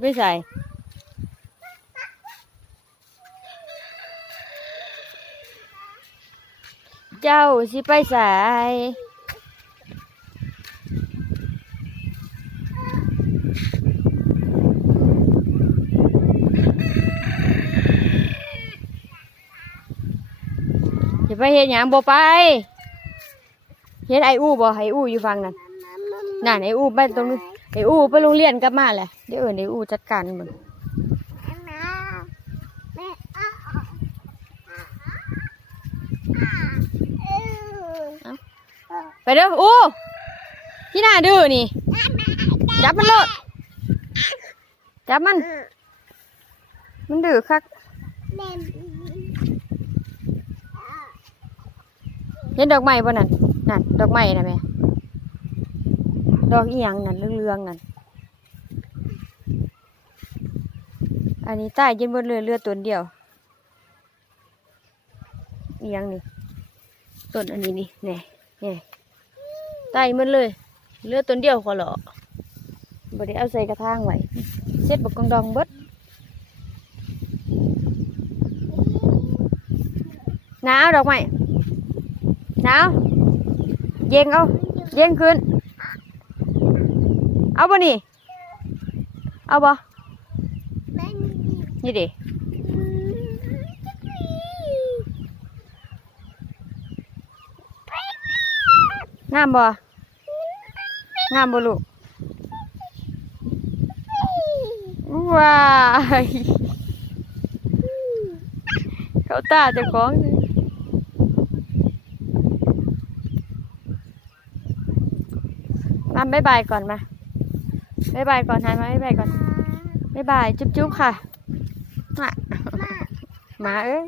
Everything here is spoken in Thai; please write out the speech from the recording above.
ไม่ใส่เจ้าสิไปใส่จะไปเห็นหยังบ่ไป เห็นไอ้อู้บ่ไออู้อยู่ฟังนั่น นั่นไอ้อู้ไปตรงนู้นไอ้อู้ไปโรงเรียนกลับมาแหละเดี๋ยวเอิ้นไอ้อู้จัดการมึงไปเด้ออู้ที่หน้าดื้อนี่ จับมันเลยจับมัน มันดื้อคักเห็นดอกไม้บ่นั่นนั่นดอกไม้นะแม่ ดอกอีหยังนั่นเรืองๆนั่นอันนี้ใต้ยินบนเรือเรือตัวเดียวอีหยังนี่ต้นอันนี้นี่แน่แน่ใต้มันเลยเรือตัวเดียวขอหรอบ่ได้เอาใส่กระถางไว้เซ็ตบกกองดองเบิดหนาวดอกไม้หนาวเย็นเอาเย็นขึ้น เอาบ่นี่ เอาบ่นี่ดิงามบ่งามบ่ลูกว้ายเขาตาเจ้าของเลยมาบ๊ายบายก่อนมา บ๊ายบายก่อนหันมาบ๊ายบายก่อนบ๊ายบายจุ๊บๆค่ะมามาเอ้ย